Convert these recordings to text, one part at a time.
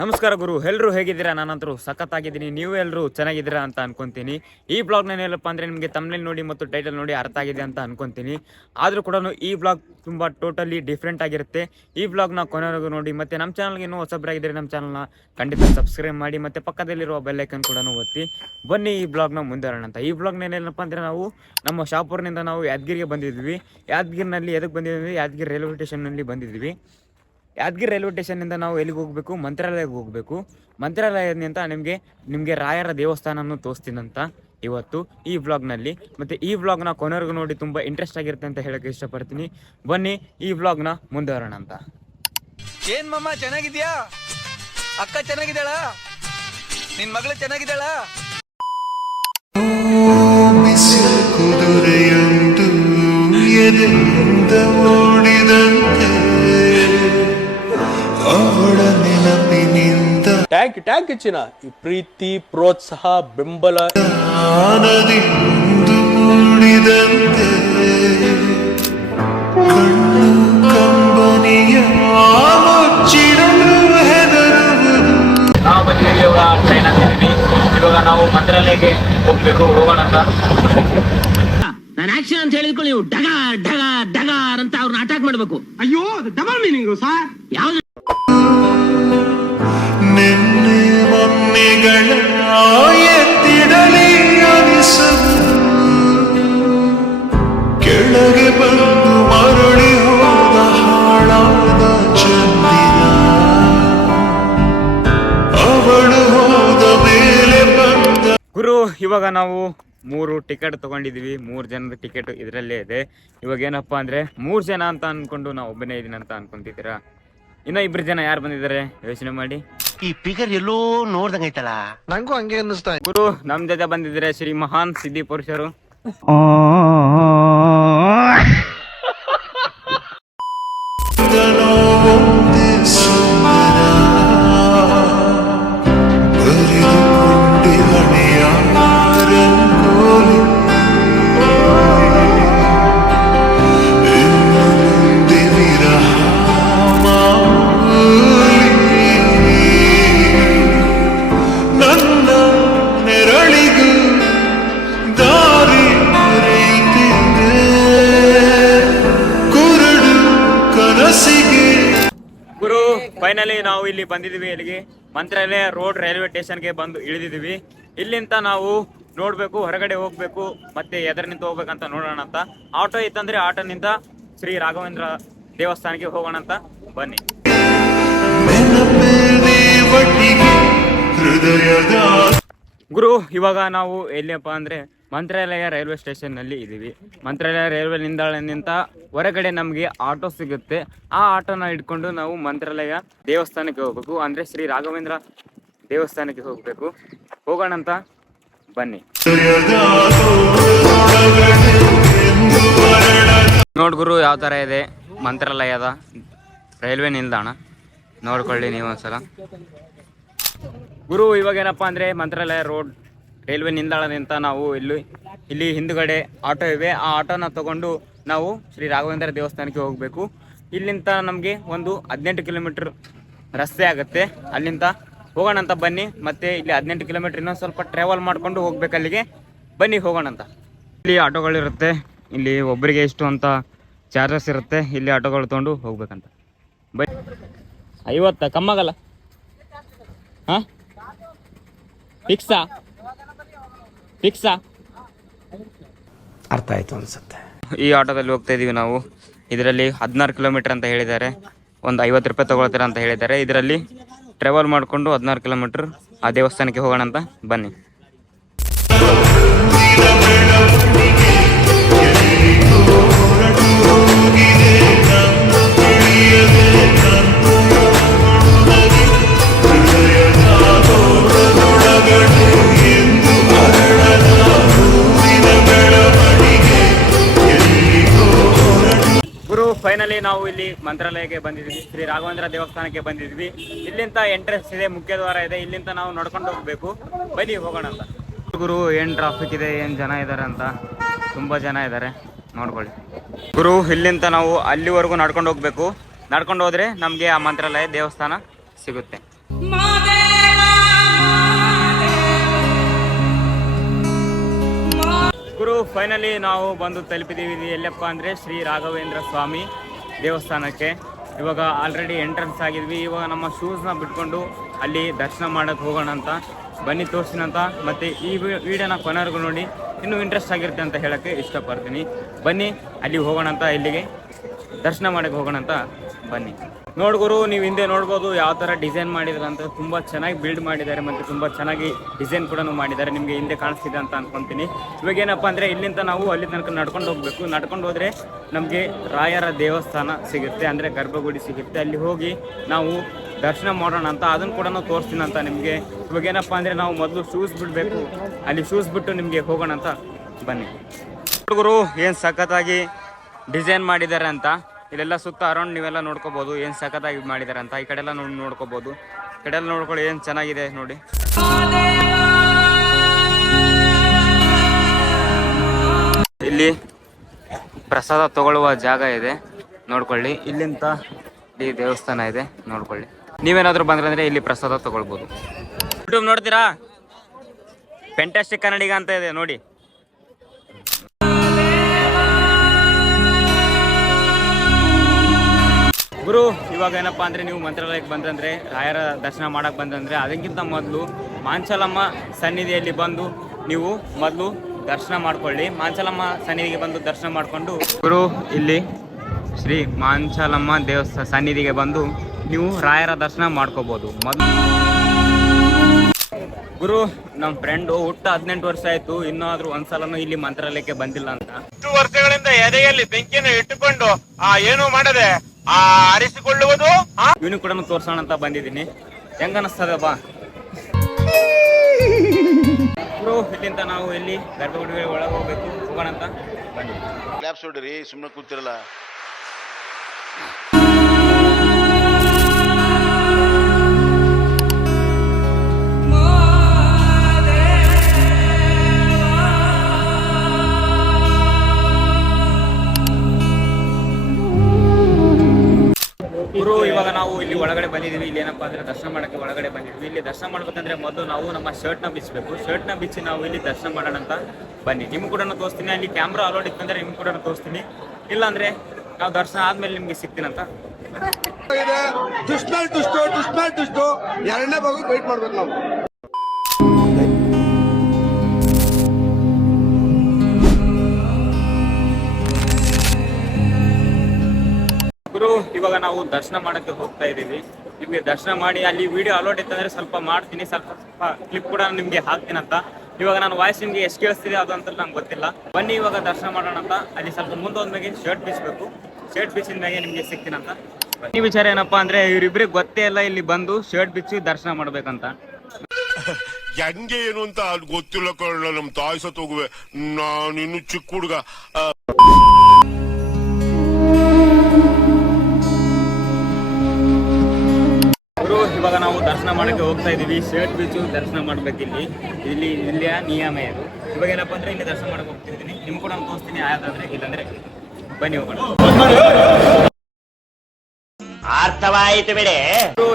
ನಮಸ್ಕಾರ ಗುರು. ಎಲ್ಲರೂ ಹೇಗಿದ್ದೀರಾ? ನಾನಂತರೂ ಸಖತ್ತಾಗಿದ್ದೀನಿ. ನೀವು ಎಲ್ಲರೂ ಚೆನ್ನಾಗಿದ್ದೀರಾ ಅಂತ ಅನ್ಕೊಂತೀನಿ. ಈ ಬ್ಲಾಗ್ನ ಏನಪ್ಪ ಅಂದರೆ ನಿಮಗೆ ತಮ್ಮನೇಲಿ ನೋಡಿ ಮತ್ತು ಟೈಟಲ್ ನೋಡಿ ಅರ್ಥ ಆಗಿದೆ ಅಂತ ಅನ್ಕೊಂತೀನಿ. ಆದರೂ ಕೂಡ ಈ ಬ್ಲಾಗ್ ತುಂಬ ಟೋಟಲಿ ಡಿಫ್ರೆಂಟ್ ಆಗಿರುತ್ತೆ. ಈ ಬ್ಲಾಗ್ನ ಕೊನೆವರೆಗೂ ನೋಡಿ ಮತ್ತು ನಮ್ಮ ಚಾನಲ್ಗೆ ಇನ್ನೂ ಹೊಸಬ್ರಾಗಿದ್ದರೆ ನಮ್ಮ ಚಾನಲ್ನ ಖಂಡಿತ ಸಬ್ಸ್ಕ್ರೈಬ್ ಮಾಡಿ ಮತ್ತು ಪಕ್ಕದಲ್ಲಿರುವ ಬೆಲ್ಲೈಕನ್ ಕೂಡ ಒತ್ತಿ. ಬನ್ನಿ ಈ ಬ್ಲಾಗ್ನ ಮುಂದುವರೋಣ ಅಂತ. ಈ ಬ್ಲಾಗ್ನ ಏನೇನಪ್ಪ ಅಂದರೆ ನಾವು ನಮ್ಮ ಶಾಪೂರ್ನಿಂದ ನಾವು ಯಾದಗಿರಿಗೆ ಬಂದಿದ್ವಿ. ಯಾದಗಿರಿನಲ್ಲಿ ಎದಕ್ಕೆ ಬಂದಿದ್ವಿ? ಯಾದಗಿರಿ ರೈಲ್ವೆ ಸ್ಟೇಷನ್ನಲ್ಲಿ ಬಂದಿದ್ವಿ. ಯಾದಗಿರಿ ರೈಲ್ವೆ ಸ್ಟೇಷನ್ನಿಂದ ನಾವು ಎಲ್ಲಿಗೆ ಹೋಗಬೇಕು? ಮಂತ್ರಾಲಯಕ್ಕೆ ಹೋಗಬೇಕು. ಮಂತ್ರಾಲಯದಿಂದ ನಿಮಗೆ ನಿಮಗೆ ರಾಯರ ದೇವಸ್ಥಾನವನ್ನು ತೋರಿಸ್ತೀನಂತ ಇವತ್ತು ಈ ವ್ಲಾಗ್ನಲ್ಲಿ. ಮತ್ತು ಈ ವ್ಲಾಗ್ನ ಕೊನೆವರೆಗೂ ನೋಡಿ, ತುಂಬ ಇಂಟ್ರೆಸ್ಟ್ ಆಗಿರುತ್ತೆ ಅಂತ ಹೇಳೋಕ್ಕೆ ಇಷ್ಟಪಡ್ತೀನಿ. ಬನ್ನಿ, ಈ ವ್ಲಾಗ್ನ ಮುಂದುವರೋಣ ಅಂತ. ಏನು ಮಮ್ಮ ಚೆನ್ನಾಗಿದ್ಯಾ? ಅಕ್ಕ ಚೆನ್ನಾಗಿದ್ದಾಳ? ನಿನ್ನ ಮಗಳು ಚೆನ್ನಾಗಿದ್ದಾಳ? ಮೂಡಿದಂತೆ ట్యాంక్ ఇచ్చిన ఈ ప్రీతి ನಾವು ಬೆಂಬಲ. ಇವಾಗ ಟ್ರೈನ್ ಹತ್ತಿದ್ದೀವಿ ಇವಾಗ ನಾವು ಮಂತ್ರಾಲಯಕ್ಕೆ ಹೋಗಬೇಕು ಹೋಗೋಣ ಅಂತ. ನಾನು ಆಕ್ಷನ್ ಅಂತ ಹೇಳಿದ್ಕೊಳ್ಳಿ ನೀವು ಡಗ ಡಗ ಡಗ ಅಂತ ಅವ್ರನ್ನ ಅಟ್ಯಾಕ್ ಮಾಡ್ಬೇಕು. ಅಯ್ಯೋ ಡಬಲ್ ಮೀನಿಂಗ್ ಸರ್ ಯಾವ್ದು ಗುರು, ಇವಾಗ ನಾವು ಮೂರು ಟಿಕೆಟ್ ತಗೊಂಡಿದೀವಿ ಮೂರು ಜನದ ಟಿಕೆಟ್ ಇದರಲ್ಲೇ ಇದೆ. ಇವಾಗ ಏನಪ್ಪಾ ಅಂದ್ರೆ ಮೂರು ಜನ ಅಂತ ಅಂದ್ಕೊಂಡು ನಾವು ಒಬ್ಬನೇ ಇದ್ದೀನಿ ಅಂತ ಅನ್ಕೊಂತಿದ್ದೀರಾ? ಇನ್ನೂ ಇಬ್ರು ಜನ ಯಾರು ಬಂದಿದ್ದಾರೆ? ಯೋಚನೆ ಮಾಡಿ. ಈ ಫಿಗರ್ ಎಲ್ಲೋ ನೋಡ್ದಂಗೈತಲ್ಲ ನಂಗೂ ಹಂಗೆ ಅನ್ನಿಸ್ತಾ ಗುರು ನಮ್ ಜೊತೆ ಬಂದಿದ್ರೆ ಶ್ರೀ ಮಹಾನ್ ಸಿದ್ದಿ ಪುರುಷರು. ಗುರು ಫೈನಲಿ ನಾವು ಇಲ್ಲಿ ಬಂದಿದ್ದೀವಿ ಇಲ್ಲಿಗೆ. ಮಂತ್ರಾಲಯ ರೋಡ್ ರೈಲ್ವೆ ಸ್ಟೇಷನ್ಗೆ ಬಂದು ಇಳಿದಿದ್ದೀವಿ. ಇಲ್ಲಿಂದ ನಾವು ನೋಡಬೇಕು, ಹೊರಗಡೆ ಹೋಗ್ಬೇಕು, ಮತ್ತೆ ಎದರ್ ನಿಂತ ಹೋಗ್ಬೇಕಂತ ನೋಡೋಣ ಅಂತ. ಆಟೋ ಇತ್ತಂದ್ರೆ ಆಟೋನಿಂದ ಶ್ರೀ ರಾಘವೇಂದ್ರ ದೇವಸ್ಥಾನಕ್ಕೆ ಹೋಗೋಣ ಅಂತ ಬನ್ನಿ. ಗುರು, ಇವಾಗ ನಾವು ಎಲ್ಲಿಯಪ್ಪ ಅಂದರೆ ಮಂತ್ರಾಲಯ ರೈಲ್ವೆ ಸ್ಟೇಷನ್ನಲ್ಲಿ ಇದ್ದೀವಿ. ಮಂತ್ರಾಲಯ ರೈಲ್ವೆ ನಿಲ್ದಾಣದಿಂದ ಹೊರಗಡೆ ನಮಗೆ ಆಟೋ ಸಿಗುತ್ತೆ. ಆ ಆಟೋನ ಇಟ್ಕೊಂಡು ನಾವು ಮಂತ್ರಾಲಯ ದೇವಸ್ಥಾನಕ್ಕೆ ಹೋಗ್ಬೇಕು. ಅಂದರೆ ಶ್ರೀ ರಾಘವೇಂದ್ರ ದೇವಸ್ಥಾನಕ್ಕೆ ಹೋಗಬೇಕು. ಹೋಗೋಣ ಅಂತ ಬನ್ನಿ. ಹೃದಯದ ತೋಳೊಳಗಡೆ ಎಂದು ಮರಣ ನೋಡ್ ಗುರು, ಯಾವ ಥರ ಇದೆ ಮಂತ್ರಾಲಯದ ರೈಲ್ವೆ ನಿಲ್ದಾಣ? ನೋಡ್ಕೊಳ್ಳಿ ನೀವೊಂದ್ಸಲ. ಗುರು ಇವಾಗ ಏನಪ್ಪಾ ಅಂದರೆ ಮಂತ್ರಾಲಯ ರೋಡ್ ರೈಲ್ವೆ ನಿಲ್ದಾಣದಿಂದ ನಾವು ಇಲ್ಲಿ ಇಲ್ಲಿ ಹಿಂದುಗಡೆ ಆಟೋ ಇವೆ. ಆ ಆಟೋನ ತಗೊಂಡು ನಾವು ಶ್ರೀ ರಾಘವೇಂದ್ರ ದೇವಸ್ಥಾನಕ್ಕೆ ಹೋಗಬೇಕು. ಇಲ್ಲಿಂದ ನಮಗೆ ಒಂದು ಹದಿನೆಂಟು ಕಿಲೋಮೀಟ್ರ್ ರಸ್ತೆ ಆಗುತ್ತೆ. ಅಲ್ಲಿಂದ ಹೋಗೋಣ ಅಂತ ಬನ್ನಿ. ಮತ್ತೆ ಇಲ್ಲಿ ಹದಿನೆಂಟು ಕಿಲೋಮೀಟ್ರ್ ಇನ್ನೊಂದು ಸ್ವಲ್ಪ ಟ್ರಾವೆಲ್ ಮಾಡಿಕೊಂಡು ಹೋಗ್ಬೇಕು ಅಲ್ಲಿಗೆ. ಬನ್ನಿ ಹೋಗೋಣ ಅಂತ. ಇಲ್ಲಿ ಆಟೋಗಳಿರುತ್ತೆ. ಇಲ್ಲಿ ಒಬ್ಬರಿಗೆ ಎಷ್ಟು ಅಂತ ಚಾರ್ಜಸ್ ಇರುತ್ತೆ. ಇಲ್ಲಿ ಆಟೋಗಳು ತೊಗೊಂಡು ಹೋಗ್ಬೇಕಂತ. ಬೈ ಐವತ್ತ, ಕಮ್ಮಾಗಲ್ಲ? ಹಾಂ? ಫಿಕ್ಸಾ ಫಿಕ್ಸಾ ಅರ್ಥ ಆಯ್ತು ಅನ್ಸುತ್ತೆ. ಈ ಆಟೋದಲ್ಲಿ ಹೋಗ್ತಾ ಇದೀವಿ ನಾವು. ಇದರಲ್ಲಿ ಹದಿನಾರು ಕಿಲೋಮೀಟರ್ ಅಂತ ಹೇಳಿದ್ದಾರೆ. ಒಂದು ಐವತ್ತು ರೂಪಾಯಿ ತಗೊಳ್ತೀರಾ ಅಂತ ಹೇಳಿದ್ದಾರೆ. ಇದರಲ್ಲಿ ಟ್ರಾವೆಲ್ ಮಾಡಿಕೊಂಡು ಹದಿನಾರು ಕಿಲೋಮೀಟರ್ ಆ ದೇವಸ್ಥಾನಕ್ಕೆ ಹೋಗೋಣ ಅಂತ ಬನ್ನಿ. ನಾವು ಇಲ್ಲಿ ಮಂತ್ರಾಲಯಕ್ಕೆ ಬಂದಿದ್ವಿ ಶ್ರೀ ರಾಘವೇಂದ್ರ ದೇವಸ್ಥಾನಕ್ಕೆ ಬಂದಿದ್ವಿ. ಇಲ್ಲಿಂತ ಎಂಟ್ರೆನ್ಸ್ ಇದೆ ಮುಖ್ಯದ್ವಾರ ಇದೆ ಇಲ್ಲಿಂದ ನಾವು ನಡ್ಕೊಂಡು ಹೋಗ್ಬೇಕು. ಬನ್ನಿ ಹೋಗೋಣ ಅಂತ. ಗುರು ಏನು ಟ್ರಾಫಿಕ್ ಇದೆ ಏನು ಜನ ಇದ್ದಾರೆ ಅಂತ ತುಂಬ ಜನ ಇದ್ದಾರೆ ನೋಡ್ಕೊಳ್ಳಿ. ಗುರು ಇಲ್ಲಿಂದ ನಾವು ಅಲ್ಲಿವರೆಗೂ ನಡ್ಕೊಂಡು ಹೋಗ್ಬೇಕು. ನಡ್ಕೊಂಡು ಹೋದರೆ ನಮಗೆ ಆ ಮಂತ್ರಾಲಯ ದೇವಸ್ಥಾನ ಸಿಗುತ್ತೆ. ಗುರು ಫೈನಲಿ ನಾವು ಬಂದು ತಲುಪಿದೀವಿ. ಎಲ್ಲಪ್ಪ ಅಂದರೆ ಶ್ರೀ ರಾಘವೇಂದ್ರ ಸ್ವಾಮಿ. ದೇವಸ್ಥಾನಕ್ಕೆ. ಇವಾಗ ಆಲ್ರೆಡಿ ಎಂಟ್ರೆನ್ಸ್ ಆಗಿದ್ವಿ. ಇವಾಗ ನಮ್ಮ ಶೂಸ್ನ ಬಿಟ್ಕೊಂಡು ಅಲ್ಲಿ ದರ್ಶನ ಮಾಡೋಕ್ಕೆ ಹೋಗೋಣ ಅಂತ, ಬನ್ನಿ ತೋರಿಸಿನಂತ ಮತ್ತು ಈ ವಿಡಿಯೋನ ಕೊನೆವರೆಗೂ ನೋಡಿ. ಇನ್ನೂ ಇಂಟ್ರೆಸ್ಟ್ ಆಗಿರುತ್ತೆ ಅಂತ ಹೇಳೋಕ್ಕೆ ಇಷ್ಟಪಡ್ತೀನಿ. ಬನ್ನಿ, ಅಲ್ಲಿ ಹೋಗೋಣ ಅಂತ, ಇಲ್ಲಿಗೆ ದರ್ಶನ ಮಾಡಕ್ಕೆ ಹೋಗೋಣ ಅಂತ ಬನ್ನಿ. ನೋಡ್ಗುರು ನೀವು ಹಿಂದೆ ನೋಡ್ಬೋದು ಯಾವ ಥರ ಡಿಸೈನ್ ಮಾಡಿದ್ದಾರೆ ಅಂತ. ತುಂಬ ಚೆನ್ನಾಗಿ ಬಿಲ್ಡ್ ಮಾಡಿದ್ದಾರೆ ಮತ್ತು ತುಂಬ ಚೆನ್ನಾಗಿ ಡಿಸೈನ್ ಕೂಡ ಮಾಡಿದ್ದಾರೆ. ನಿಮಗೆ ಹಿಂದೆ ಕಾಣಿಸ್ತಿದೆ ಅಂತ ಅನ್ಕೊಂತೀನಿ. ಇವಾಗ ಏನಪ್ಪ ಅಂದರೆ ಇಲ್ಲಿಂದ ನಾವು ಅಲ್ಲಿ ತನಕ ನಡ್ಕೊಂಡು ಹೋಗಬೇಕು. ನಡ್ಕೊಂಡು ಹೋದರೆ ನಮಗೆ ರಾಯರ ದೇವಸ್ಥಾನ ಸಿಗುತ್ತೆ, ಅಂದರೆ ಗರ್ಭಗುಡಿ ಸಿಗುತ್ತೆ. ಅಲ್ಲಿ ಹೋಗಿ ನಾವು ದರ್ಶನ ಮಾಡೋಣ ಅಂತ ಅದನ್ನು ಕೂಡ ತೋರಿಸ್ತೀನಿ ಅಂತ ನಿಮಗೆ. ಇವಾಗ ಏನಪ್ಪ ಅಂದರೆ ನಾವು ಮೊದಲು ಶೂಸ್ ಬಿಡಬೇಕು. ಅಲ್ಲಿ ಶೂಸ್ ಬಿಟ್ಟು ನಿಮಗೆ ಹೋಗೋಣ ಅಂತ ಬನ್ನಿ. ಹುಡುಗರು ಏನು ಸಖತ್ತಾಗಿ ಡಿಸೈನ್ ಮಾಡಿದ್ದಾರೆ ಅಂತ. ಇಲ್ಲೆಲ್ಲ ಸುತ್ತ ಅರೌಂಡ್ ನೀವೆಲ್ಲ ನೋಡ್ಕೋಬಹುದು ಏನು ಸಖತ್ತಾಗಿ ಮಾಡಿದ್ದಾರೆ ಅಂತ. ಈ ಕಡೆ ಎಲ್ಲ ನೋಡಿ ನೋಡ್ಕೋಬಹುದು ಈ ಕಡೆ ಎಲ್ಲ ನೋಡ್ಕೊಳ್ಳಿ, ಏನು ಚೆನ್ನಾಗಿದೆ ನೋಡಿ. ಇಲ್ಲಿ ಪ್ರಸಾದ ತಗೊಳ್ಳುವ ಜಾಗ ಇದೆ. ನೋಡ್ಕೊಳ್ಳಿ, ಇಲ್ಲಿಂತ ಈ ದೇವಸ್ಥಾನ ಇದೆ. ನೋಡ್ಕೊಳ್ಳಿ. ನೀವೇನಾದ್ರೂ ಬಂದ್ರಂದ್ರೆ ಇಲ್ಲಿ ಪ್ರಸಾದ ತಗೊಳ್ಬೋದು. ಯೂಟ್ಯೂಬ್ ನೋಡ್ತೀರಾ? ಪೆಂಟಾಸ್ಟಿಕ್ ಕನ್ನಡಿಗ ಅಂತ ಇದೆ, ನೋಡಿ. ಗುರು, ಇವಾಗ ಏನಪ್ಪಾ ಅಂದರೆ ನೀವು ಮಂತ್ರಾಲಯಕ್ಕೆ ಬಂದ್ರೆ ರಾಯರ ದರ್ಶನ ಮಾಡಕ್ ಬಂದ್ರೆ ಅದಕ್ಕಿಂತ ಮೊದಲು ಮಾಂಚಲಮ್ಮ ಸನ್ನಿಧಿಯಲ್ಲಿ ಬಂದು ನೀವು ಮೊದಲು ದರ್ಶನ ಮಾಡ್ಕೊಳ್ಳಿ. ಮಾಂಚಲಮ್ಮ ಸನ್ನಿಧಿಗೆ ಬಂದು ದರ್ಶನ ಮಾಡಿಕೊಂಡು ಗುರು, ಇಲ್ಲಿ ಶ್ರೀ ಮಾಂಚಲಮ್ಮ ದೇವಸ್ಥಾನ ಸನ್ನಿಧಿಗೆ ಬಂದು ನೀವು ರಾಯರ ದರ್ಶನ ಮಾಡ್ಕೋಬಹುದು ಮೊದಲು ಗುರು ನಮ್ಮ ಫ್ರೆಂಡು ಹುಟ್ಟ ಹದಿನೆಂಟು ವರ್ಷ ಆಯ್ತು, ಇನ್ನಾದ್ರೂ ಒಂದ್ಸಲನೂ ಇಲ್ಲಿ ಮಂತ್ರಾಲಯಕ್ಕೆ ಬಂದಿಲ್ಲ ಅಂತ. ವರ್ಷಗಳಿಂದ ಎದೆಯಲ್ಲಿ ಬೆಂಕಿಯನ್ನು ಇಟ್ಟುಕೊಂಡು, ಆ, ಏನು ಮಾಡದೆ ಆರಿಸಿಕೊಳ್ಳುವುದು? ಆ? ಇವನು ಕೂಡ ತೋರ್ಸೋಣ ಅಂತ ಬಂದಿದ್ದೀನಿ. ಹೆಂಗ ಅನಿಸ್ತದ ಬಾ. ಬ್ರೋ ಇಲ್ಲಿಂದ ನಾವು ಎಲ್ಲಿ? ಗರ್ಭಗುಡಿ ಒಳಗೆ ಹೋಗ್ಬೇಕು. ಹೋಗೋಣ ಅಂತ. ಬಂದಿದ್ದೀವಿ ಸುಮ್ಮನೆ ಕೂತಿರಲ್ಲ. ಅಂದ್ರೆ ದರ್ಶನ ಮಾಡಕ್ಕೆ ಒಳಗಡೆ ಬಂದಿದ್ವಿ. ಇಲ್ಲಿ ದರ್ಶನ ಮಾಡ್ಬೇಕಂದ್ರೆ ಮೊದಲು ನಾವು ನಮ್ಮ ಶರ್ಟ್ನ ಬಿಚ್ಚಬೇಕು ಶರ್ಟ್ನ ನ ಬಿಚ್ಚಿ ನಾವು ಇಲ್ಲಿ ದರ್ಶನ ಮಾಡೋಣ ಅಂತ ಬನ್ನಿ. ನಿಮ್ಗೆ ಕೂಡ ತೋರಿಸ್ತೀನಿ. ಅಲ್ಲಿ ಕ್ಯಾಮ್ರಾ ಅಲೋಡ್ ಇತ್ತಂದ್ರೆ ನಿಮ್ಗೆ ಕೂಡ ತೋರಿಸ್ತೀನಿ. ಇಲ್ಲಾಂದ್ರೆ ನಾವು ದರ್ಶನ ಆದ್ಮೇಲೆ ನಿಮ್ಗೆ ಸಿಗ್ತೀನಂತ ದುಷ್ಟ ದುಷ್ಟ ದುಷ್ಟ ದುಷ್ಟ. ಎರಡನೇ ಭಾಗಕ್ಕೆ ವೇಟ್ ಮಾಡ್ಬೇಕು ನಾವು. ಇವಾಗ ನಾವು ದರ್ಶನ ಮಾಡಕ್ಕೆ ಹೋಗ್ತಾ ಇದ್ದೀವಿ. ನಿಮ್ಗೆ ದರ್ಶನ ಮಾಡಿ, ಅಲ್ಲಿ ವಿಡಿಯೋ ಅಲೋಡ್ ಇತ್ತಂದ್ರೆ ಸ್ವಲ್ಪ ಮಾಡ್ತೀನಿ, ಸ್ವಲ್ಪ ಸ್ವಲ್ಪ ಕ್ಲಿಪ್ ಕೂಡ ನಿಮ್ಗೆ ಹಾಕ್ತೀನಿ ಅಂತ ಇವಾಗ ನಾನು ವಾಯ್ಸ್ ನಿಮ್ಗೆ ಎಷ್ಟು ಕೇಳಿಸ್ತಿದೆ ಅದು ಅಂತ ನಂಗೆ ಗೊತ್ತಿಲ್ಲ. ಬನ್ನಿ ಇವಾಗ ದರ್ಶನ ಮಾಡೋಣ ಅಂತ. ಅಲ್ಲಿ ಸ್ವಲ್ಪ ಮುಂದೆ ಹೋದ್ಮೇಲೆ ಶರ್ಟ್ ಬೀಸ್ಬೇಕು. ಶರ್ಟ್ ಬೀಸಿದ ಮ್ಯಾಗೆ ನಿಮ್ಗೆ ಸಿಗ್ತೀನಂತ ಈ ವಿಚಾರ ಏನಪ್ಪಾ ಅಂದ್ರೆ ಇವರಿಬ್ರಿಗೆ ಗೊತ್ತೇ ಇಲ್ಲ, ಇಲ್ಲಿ ಬಂದು ಶರ್ಟ್ ಬಿಚ್ಚಿ ದರ್ಶನ ಮಾಡ್ಬೇಕಂತ. ಹೆಂಗೆ ಏನು ಅಂತ ಗೊತ್ತಿಲ್ಲ ಕಳ್ಳ ನಮ್ಮ ತಾಯಿ ಸತ್ ನಾನು ಇನ್ನು ಚಿಕ್ಕ ಹುಡುಗ. ದರ್ಶನ ಮಾಡಕ್ಕೆ ಹೋಗ್ತಾ ಇದೀವಿ. ಶರ್ಟ್ ಬೀಚು ದರ್ಶನ ಮಾಡ್ಬೇಕು ಇಲ್ಲಿ ಇಲ್ಲಿ ಇಲ್ಲಿಯ ನಿಯಮ ಇದು. ಇವಾಗ ಏನಪ್ಪಾ ಅಂದ್ರೆ ಇಲ್ಲಿ ದರ್ಶನ ಮಾಡಕ್ಕೆ ಹೋಗ್ತಿದ್ದೀನಿ ನಿಮ್ಗೆ ಕೂಡ ನಾನು ತೋರಿಸ್ತೀನಿ ಆಯ್ತಾದ್ರೆ ಇಲ್ಲಾಂದರೆ ಬನ್ನಿ ಹೋಗೋಣ. ಅರ್ಥವಾಯಿತು ಬಿಡಿ.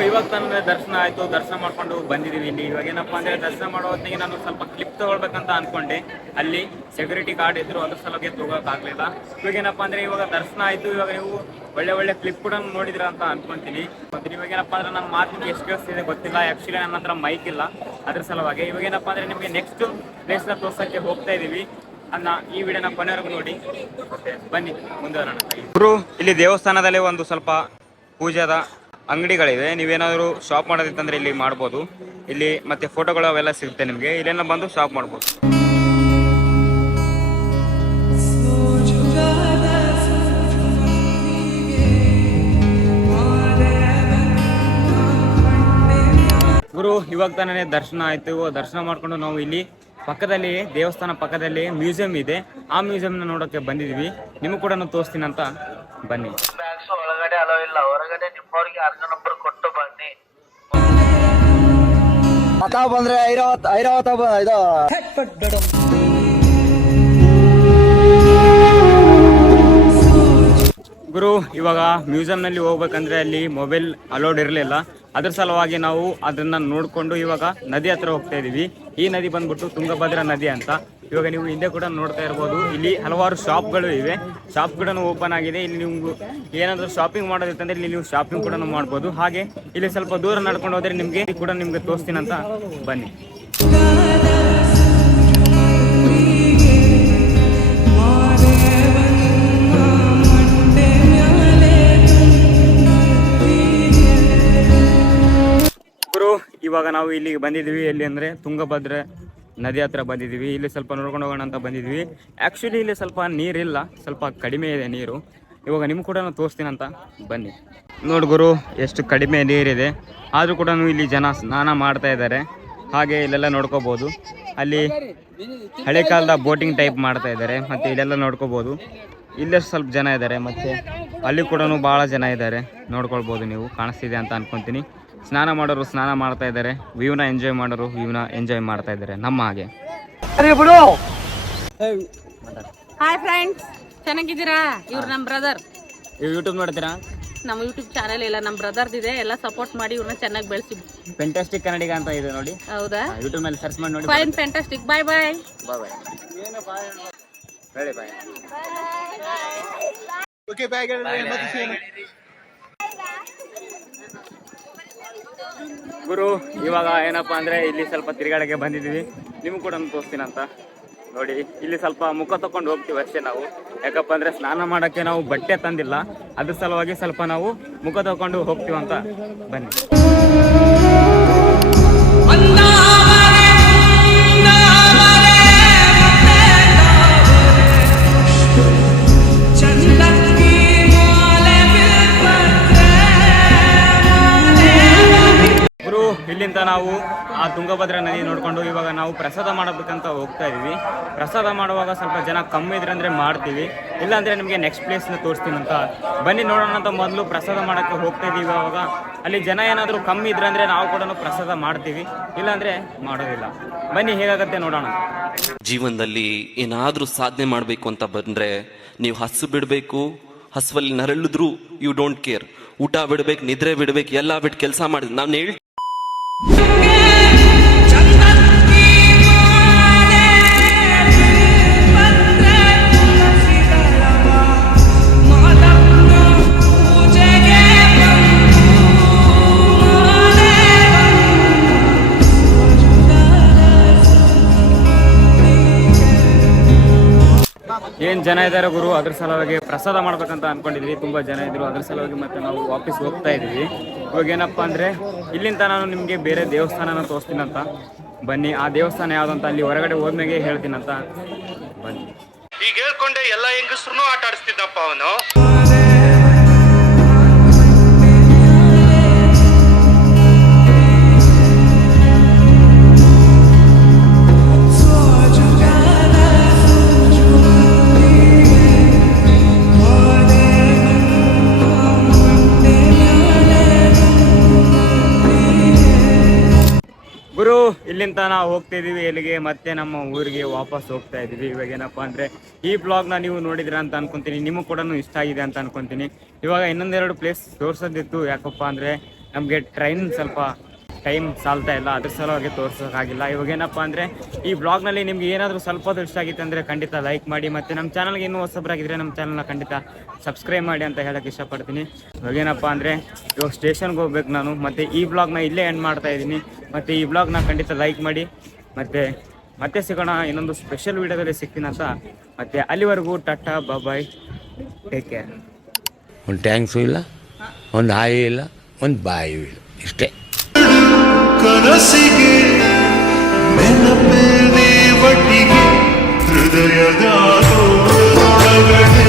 ಇವಾಗ ತನ್ನ ದರ್ಶನ ಆಯ್ತು ದರ್ಶನ ಮಾಡ್ಕೊಂಡು ಬಂದಿದೀವಿ ಇಲ್ಲಿ. ಇವಾಗ ಏನಪ್ಪಾ ಅಂದ್ರೆ ದರ್ಶನ ಮಾಡೋ ಹೊತ್ತಿಗೆ ನಾನು ಸ್ವಲ್ಪ ಕ್ಲಿಪ್ ತಗೊಳ್ಬೇಕಂತ ಅನ್ಕೊಂಡೆ. ಅಲ್ಲಿ ಸೆಕ್ಯೂರಿಟಿ ಗಾರ್ಡ್ ಇದ್ರು ಅದ್ರ ಸಲುವಾಗಿ ತಗೋಕ್ ಆಗ್ಲಿಲ್ಲ. ಇವಾಗ ಏನಪ್ಪಾ ಅಂದ್ರೆ ಇವಾಗ ದರ್ಶನ ಆಯ್ತು ಇವಾಗ ನೀವು ಒಳ್ಳೆ ಒಳ್ಳೆ ಕ್ಲಿಪ್ ಕೂಡ ನೋಡಿದ್ರ ಅಂತ ಅನ್ಕೊಂತೀನಿ. ಮತ್ತೆ ಇವಾಗ ಏನಪ್ಪಾ ಅಂದ್ರೆ ನನ್ನ ಮಾತಿಗೆ ಎಷ್ಟು ಇದೆ ಗೊತ್ತಿಲ್ಲ ಆಕ್ಚುಲಿ ನನ್ನ ಹತ್ರ ಮೈಕ್ ಇಲ್ಲ ಅದ್ರ ಸಲುವಾಗಿ. ಇವಾಗ ಏನಪ್ಪಾ ಅಂದ್ರೆ ನಿಮಗೆ ನೆಕ್ಸ್ಟ್ ಪ್ಲೇಸ್ನ ತೋರ್ಸಕ್ಕೆ ಹೋಗ್ತಾ ಇದೀವಿ. ಅನ್ನ ಈ ವಿಡಿಯೋನ ಕೊನೆವರೆಗೂ ನೋಡಿ. ಬನ್ನಿ ಮುಂದುವರೋಣ. ಇಲ್ಲಿ ದೇವಸ್ಥಾನದಲ್ಲಿ ಒಂದು ಸ್ವಲ್ಪ ಪೂಜಾದ ಅಂಗಡಿಗಳಿವೆ. ನೀವೇನಾದರೂ ಶಾಪ್ ಮಾಡೋದಿತ್ತಂದ್ರೆ ಇಲ್ಲಿ ಮಾಡ್ಬೋದು. ಇಲ್ಲಿ ಮತ್ತೆ ಫೋಟೋಗಳು ಅವೆಲ್ಲ ಸಿಗುತ್ತೆ ನಿಮಗೆ. ಇಲ್ಲೆಲ್ಲ ಬಂದು ಶಾಪ್ ಮಾಡ್ಬೋದು. ಗುರು, ಇವಾಗ ತಾನೇ ದರ್ಶನ ಆಯ್ತು. ದರ್ಶನ ಮಾಡ್ಕೊಂಡು ನಾವು ಇಲ್ಲಿ ಪಕ್ಕದಲ್ಲಿ, ದೇವಸ್ಥಾನ ಪಕ್ಕದಲ್ಲಿ ಮ್ಯೂಸಿಯಂ ಇದೆ. ಆ ಮ್ಯೂಸಿಯಂನ ನೋಡೋಕ್ಕೆ ಬಂದಿದ್ವಿ. ನಿಮಗೂ ಕೂಡ ತೋರಿಸ್ತೀನಿ ಅಂತ ಬನ್ನಿ ಒಳಗಡೆ ಅಲೋ ಇಲ್ಲ ಹೊರಗಡೆ ನಿಮ್ಮವ್ರಿಗೆ ಯಾರ್ಗನೊಬ್ರು ಕೊಟ್ಟು ಬನ್ನಿ. ಬಂದ್ರೆ ಐರಾವತ್ ಐರಾವತ ಇದು. ಗುರು ಇವಾಗ ಮ್ಯೂಸಿಯಂನಲ್ಲಿ ಹೋಗ್ಬೇಕಂದ್ರೆ ಅಲ್ಲಿ ಮೊಬೈಲ್ ಅಲೋಡ್ ಇರಲಿಲ್ಲ. ಅದ್ರ ಸಲುವಾಗಿ ನಾವು ಅದನ್ನ ನೋಡ್ಕೊಂಡು ಇವಾಗ ನದಿ ಹತ್ರ ಹೋಗ್ತಾ ಇದೀವಿ. ಈ ನದಿ ಬಂದ್ಬಿಟ್ಟು ತುಂಗಭದ್ರಾ ನದಿ ಅಂತ. ಇವಾಗ ನೀವು ಹಿಂದೆ ಕೂಡ ನೋಡ್ತಾ ಇರ್ಬೋದು. ಇಲ್ಲಿ ಹಲವಾರು ಶಾಪ್ಗಳು ಇವೆ. ಶಾಪ್ ಕೂಡ ಓಪನ್ ಆಗಿದೆ. ಇಲ್ಲಿ ನೀವು ಏನಾದರೂ ಶಾಪಿಂಗ್ ಮಾಡೋದಿತ್ತಂದ್ರೆ ಇಲ್ಲಿ ನೀವು ಶಾಪಿಂಗ್ ಕೂಡ ಮಾಡ್ಬೋದು. ಹಾಗೆ ಇಲ್ಲಿ ಸ್ವಲ್ಪ ದೂರ ನಡ್ಕೊಂಡು ಹೋದ್ರೆ ನಿಮಗೆ ಕೂಡ ನಿಮಗೆ ತೋರಿಸ್ತೀನಿ ಅಂತ ಬನ್ನಿ. ಇವಾಗ ನಾವು ಇಲ್ಲಿಗೆ ಬಂದಿದ್ದೀವಿ. ಎಲ್ಲಿ ಅಂದರೆ ತುಂಗಭದ್ರೆ ನದಿ ಹತ್ರ ಬಂದಿದ್ದೀವಿ, ಇಲ್ಲಿ ಸ್ವಲ್ಪ ನೋಡ್ಕೊಂಡು ಹೋಗೋಣ ಅಂತ ಬಂದಿದ್ವಿ ಆ್ಯಕ್ಚುಲಿ ಇಲ್ಲಿ ಸ್ವಲ್ಪ ನೀರಿಲ್ಲ ಸ್ವಲ್ಪ ಕಡಿಮೆ ಇದೆ ನೀರು. ಇವಾಗ ನಿಮ್ಗೆ ಕೂಡ ನಾನು ಅಂತ ಬನ್ನಿ. ನೋಡ್ಗುರು ಎಷ್ಟು ಕಡಿಮೆ ನೀರಿದೆ. ಆದರೂ ಕೂಡ ಇಲ್ಲಿ ಜನ ಸ್ನಾನ ಮಾಡ್ತಾ ಇದ್ದಾರೆ. ಹಾಗೆ ಇಲ್ಲೆಲ್ಲ ನೋಡ್ಕೋಬೋದು. ಅಲ್ಲಿ ಹಳೆ ಕಾಲದ ಬೋಟಿಂಗ್ ಟೈಪ್ ಮಾಡ್ತಾ ಇದ್ದಾರೆ, ಮತ್ತು ಇಲ್ಲೆಲ್ಲ ನೋಡ್ಕೋಬೋದು. ಇಲ್ಲೇ ಸ್ವಲ್ಪ ಜನ ಇದ್ದಾರೆ, ಮತ್ತು ಅಲ್ಲಿ ಕೂಡ ಭಾಳ ಜನ ಇದ್ದಾರೆ. ನೋಡ್ಕೊಳ್ಬೋದು ನೀವು, ಕಾಣಿಸ್ತಿದೆ ಅಂತ ಅನ್ಕೊತೀನಿ. ಸ್ನಾನ ಮಾಡೋರು ಸ್ನಾನ ಮಾಡ್ತಾ ಇದ್ದಾರೆ. ವ್ಯೂನ ಎಂಜಾಯ್ ಮಾಡೋರು ವ್ಯೂನ ಎಂಜಾಯ್ ಮಾಡ್ತಾ ಇದ್ದಾರೆ. ನಮ್ಮ ಹಾಗೆ. ಹಾಯ್ ಫ್ರೆಂಡ್ಸ್ ಚೆನ್ನಾಗಿದ್ದೀರಾ? ಇವ್ರು ನಮ್ಮ ಬ್ರದರ್ ಯೂಟ್ಯೂಬ್ ನೋಡ್ತೀರಾ? ನಮ್ಮ ಯೂಟ್ಯೂಬ್ ಚಾನಲ್ ಇಲ್ಲ ನಮ್ಮ ಬ್ರದರ್ ಇದೆ. ಎಲ್ಲ ಸಪೋರ್ಟ್ ಮಾಡಿ ಇವ್ರನ್ನ ಚೆನ್ನಾಗಿ ಬೆಳೆಸಿ. ಫೆಂಟಾಸ್ಟಿಕ್ ಕನ್ನಡಿಗ ಅಂತ ಇದೆ ನೋಡಿ. ಹೌದಾ? ಯೂಟ್ಯೂಬ್ ಮೇಲೆ ಸರ್ಚ್ ಮಾಡಿ ನೋಡಿ ಫೈನ್ ಫ್ಯಾಂಟಾಸ್ಟಿಕ್ ಬಾಯ್ ಬಾಯ್ ಬಾಯ್ ಹೇಳಿ ಬಾಯ್ ಗುರು, ಇವಾಗ ಏನಪ್ಪಾ ಅಂದ್ರೆ ಇಲ್ಲಿ ಸ್ವಲ್ಪ ತಿರುಗಾಡಕ್ಕೆ ಬಂದಿದ್ದೀವಿ. ನಿಮ್ಗೆ ಕೂಡ ತೋರಿಸ್ತೀನಿ ಅಂತ. ನೋಡಿ, ಇಲ್ಲಿ ಸ್ವಲ್ಪ ಮುಖ ತಕೊಂಡು ಹೋಗ್ತೀವಿ ಅಷ್ಟೇ ನಾವು. ಯಾಕಪ್ಪ ಅಂದ್ರೆ ಸ್ನಾನ ಮಾಡಕ್ಕೆ ನಾವು ಬಟ್ಟೆ ತಂದಿಲ್ಲ. ಅದ್ರ ಸಲುವಾಗಿ ಸ್ವಲ್ಪ ನಾವು ಮುಖ ತಕೊಂಡು ಹೋಗ್ತೀವಂತ ಬನ್ನಿ. ಇಲ್ಲಿಂದ ನಾವು ಆ ತುಂಗಭದ್ರಾ ನದಿ ನೋಡಿಕೊಂಡು ಇವಾಗ ನಾವು ಪ್ರಸಾದ ಮಾಡಬೇಕಂತ ಹೋಗ್ತಾ ಇದೀವಿ. ಪ್ರಸಾದ ಮಾಡುವಾಗ ಸ್ವಲ್ಪ ಜನ ಕಮ್ಮಿ ಇದ್ರೆ ಅಂದ್ರೆ ಮಾಡ್ತೀವಿ. ಇಲ್ಲಾಂದರೆ ನಿಮಗೆ ನೆಕ್ಸ್ಟ್ ಪ್ಲೇಸ್ನ ತೋರಿಸ್ತೀನಿ ಅಂತ. ಬನ್ನಿ ನೋಡೋಣ ಅಂತ ಮೊದಲು ಪ್ರಸಾದ ಮಾಡೋಕ್ಕೆ ಹೋಗ್ತಾ ಇದೀವಿ ಅವಾಗ ಅಲ್ಲಿ ಜನ ಏನಾದರೂ ಕಮ್ಮಿ ಇದ್ರೆ ಅಂದ್ರೆ ನಾವು ಕೂಡ ಪ್ರಸಾದ ಮಾಡ್ತೀವಿ. ಇಲ್ಲಾಂದರೆ ಮಾಡೋದಿಲ್ಲ. ಬನ್ನಿ ಹೇಗಾಗತ್ತೆ ನೋಡೋಣ. ಜೀವನದಲ್ಲಿ ಏನಾದರೂ ಸಾಧನೆ ಮಾಡಬೇಕು ಅಂತ ಬಂದ್ರೆ ನೀವು ಹಸು ಬಿಡಬೇಕು, ಹಸುವಲ್ಲಿ ನರಳಿದ್ರು ಯು ಡೋಂಟ್ ಕೇರ್ ಊಟ ಬಿಡ್ಬೇಕು, ನಿದ್ರೆ ಬಿಡ್ಬೇಕು, ಎಲ್ಲ ಬಿಟ್ಟು ಕೆಲಸ ಮಾಡಿದ್ವಿ ನಾನು ಹೇಳ್ ಏನ್ ಜನ ಇದ್ದಾರೆ ಗುರು? ಅದ್ರ ಸಲುವಾಗಿ ಪ್ರಸಾದ ಮಾಡ್ಬೇಕಂತ ಅಂದ್ಕೊಂಡಿದ್ವಿ ತುಂಬಾ ಜನ ಇದ್ರು. ಅದ್ರ ಸಲುವಾಗಿ ಮತ್ತೆ ನಾವು ವಾಪಸ್ ಹೋಗ್ತಾ ಇದ್ವಿ. ಇವಾಗ ಏನಪ್ಪ ಅಂದ್ರೆ, ಇಲ್ಲಿಂದ ನಾನು ನಿಮ್ಗೆ ಬೇರೆ ದೇವಸ್ಥಾನನ ತೋರಿಸ್ತೀನಂತ ಬನ್ನಿ. ಆ ದೇವಸ್ಥಾನ ಯಾವ್ದಂತ ಅಲ್ಲಿ ಹೊರಗಡೆ ಹೋದ್ಮೇಲೆ ಹೇಳ್ತೀನಂತ ಬನ್ನಿ. ಈಗ ಹೇಳ್ಕೊಂಡೆ ಎಲ್ಲ ಹೆಂಗಸ್ರು ಆಟ ಆಡಿಸ್ತಿದ್ದಪ್ಪ ಅವನು. ಇಲ್ಲಿಂದ ನಾವು ಹೋಗ್ತಾ ಇದೀವಿ ಎಲ್ಲಿಗೆ? ಮತ್ತೆ ನಮ್ಮ ಊರಿಗೆ ವಾಪಸ್ ಹೋಗ್ತಾ ಇದೀವಿ. ಇವಾಗ ಏನಪ್ಪಾ ಅಂದ್ರೆ ಈ ನ ನೀವು ನೋಡಿದ್ರ ಅಂತ ಅನ್ಕೊಂತೀನಿ. ನಿಮಗೂ ಕೂಡ ಇಷ್ಟ ಆಗಿದೆ ಅಂತ ಅನ್ಕೊಂತೀನಿ. ಇವಾಗ ಇನ್ನೊಂದೆರಡು ಪ್ಲೇಸ್ ತೋರ್ಸೋದಿತ್ತು. ಯಾಕಪ್ಪ ಅಂದ್ರೆ ನಮಗೆ ಟ್ರೈನ್ ಸ್ವಲ್ಪ ಟೈಮ್ ಸಾಲ್ತಾ ಇಲ್ಲ, ಅದ್ರ ಸಲುವಾಗಿ ತೋರಿಸೋಕ್ಕಾಗಿಲ್ಲ ಇವಾಗ ಏನಪ್ಪ ಅಂದರೆ, ಈ ಬ್ಲಾಗ್ನಲ್ಲಿ ನಿಮ್ಗೆ ಏನಾದರೂ ಸ್ವಲ್ಪ ಇಷ್ಟ ಆಗಿತ್ತು ಅಂದರೆ ಖಂಡಿತ ಲೈಕ್ ಮಾಡಿ ಮತ್ತು ನಮ್ಮ ಚಾನಲ್ಗೆ ಇನ್ನೂ ಹೊಸಬ್ರಾಗಿದ್ದರೆ ನಮ್ಮ ಚಾನಲ್ನ ಖಂಡಿತ ಸಬ್ಸ್ಕ್ರೈಬ್ ಮಾಡಿ ಅಂತ ಹೇಳೋಕ್ಕೆ ಇಷ್ಟಪಡ್ತೀನಿ. ಇವಾಗ ಏನಪ್ಪ ಅಂದರೆ, ಇವಾಗ ಸ್ಟೇಷನ್ಗೆ ಹೋಗ್ಬೇಕು ನಾನು, ಮತ್ತು ಈ ಬ್ಲಾಗ್ನ ಇಲ್ಲೇ ಎಂಡ್ ಮಾಡ್ತಾ ಇದ್ದೀನಿ. ಮತ್ತು ಈ ಬ್ಲಾಗ್ನ ಖಂಡಿತ ಲೈಕ್ ಮಾಡಿ, ಮತ್ತು, ಮತ್ತೆ ಸಿಗೋಣ, ಇನ್ನೊಂದು ಸ್ಪೆಷಲ್ ವೀಡಿಯೋದಲ್ಲಿ ಅಂತ. ಮತ್ತು ಅಲ್ಲಿವರೆಗೂ tata bye bye take care ಒಂದು ಟ್ಯಾಂಕ್ಸು ಇಲ್ಲ, ಒಂದು ಹಾಯಿ ಇಲ್ಲ, ಒಂದು ಬಾಯಿ ಇಲ್ಲ. ಇಷ್ಟೇ. ಕನಸಿಗೆ ಮೆನಪೆದಿ ಒಟ್ಟಿಗೆ ಹೃದಯದ ತೋರದೊಳಗಡೆ